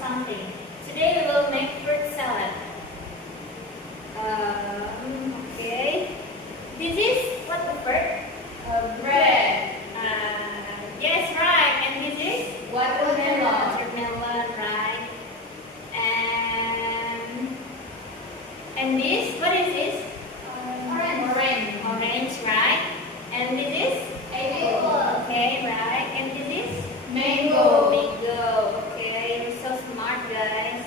something. Today we will make fruit salad. Okay. This is what the fruit? Bread. Yes, right. And this is? Watermelon. Watermelon, right. And this? What is this? Orange. Orange, right. And this is? Apple. Okay, right. And this is? Mango. Mango. Okay, you're so smart, guys.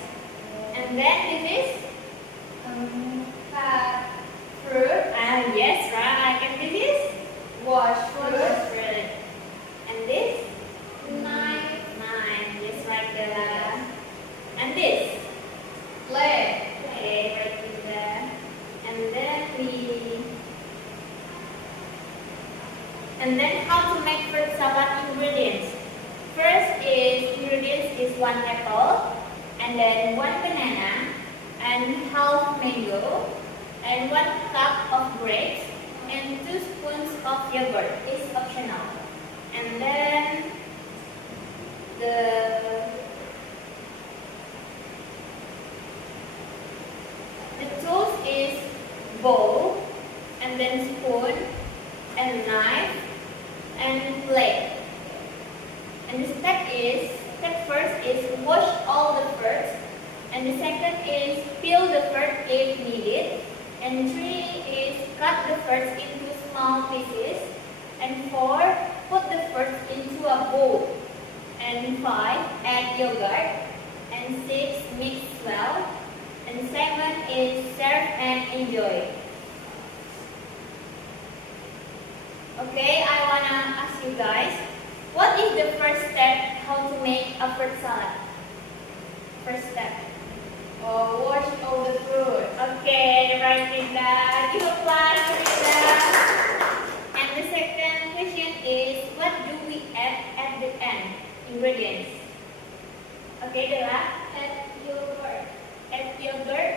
And then this is? Fruit. Yes, right. And this is? Wash fruit. Fruit. And this? Knife. Yes, right, Bella. And this? Leg. Okay, right there. And then how to make fruit salad ingredients. First ingredients is 1 apple, and then 1 banana, and half mango, and 1 cup of grapes, and 2 spoons of yogurt. It's optional. And then the tools is bowl, and then spoon, and knife, and plate. And the step first is wash all the fruits, and the second is peel the fruit if needed, and 3 is cut the fruits into small pieces, and 4 put the fruits into a bowl, and 5 add yogurt, and 6 mix well, and 7 is serve and enjoy. Okay, I wanna ask you guys, what is the first step how to make a fruit salad? First step. Wash all the fruit. Okay, right, Linda. Give applause for Linda. And the second question is, what do we add at the end? Ingredients. Okay, Dela. Add yogurt. Add yogurt.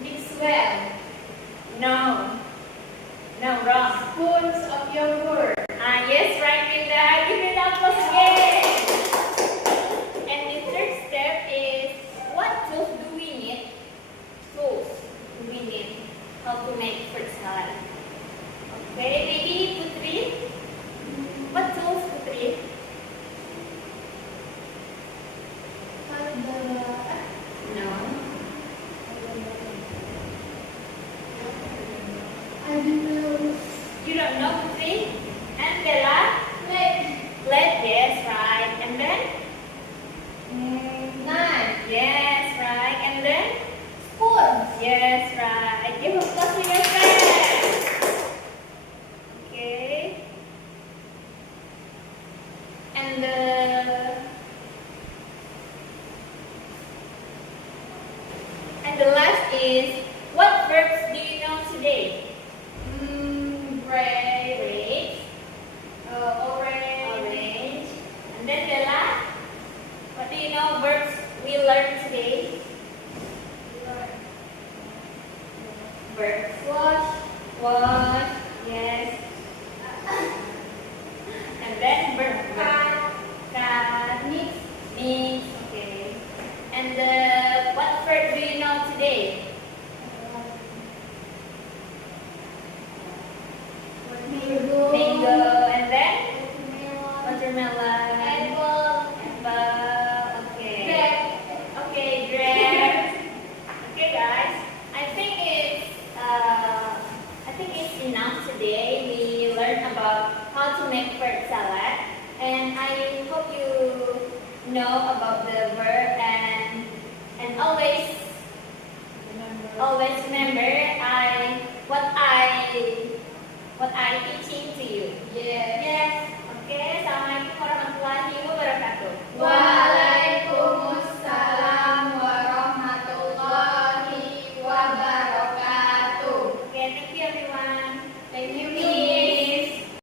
Mix well. No. No, wrong. Spoons of yogurt. Yes, right, Linda. Give it up again. And the third step is, what tools do we need? Tools do we need how to make fruit salad? Okay, maybe Putri. What tools, Putri? No. I don't know. You don't know, Putri? And Bella? Plate, yes, right. And then? Knife. Yes, right. And then? Spoon. Yes, right. Give a applause to your friends. Okay. And the last is, what verbs do you know today? Bread. Grapes, Orange. orange. And then Bella, what do you know verbs we learned today? Verbs. Wash, yes. And then verb. Cut, mix, okay. And what verb do you know today? Mango, and then watermelon. Apple, okay. Okay, grapes. Okay, guys. I think it's enough today. We learned about how to make fruit salad, and I hope you know about the verb and always remember what I teaching to you. Yes. Yes.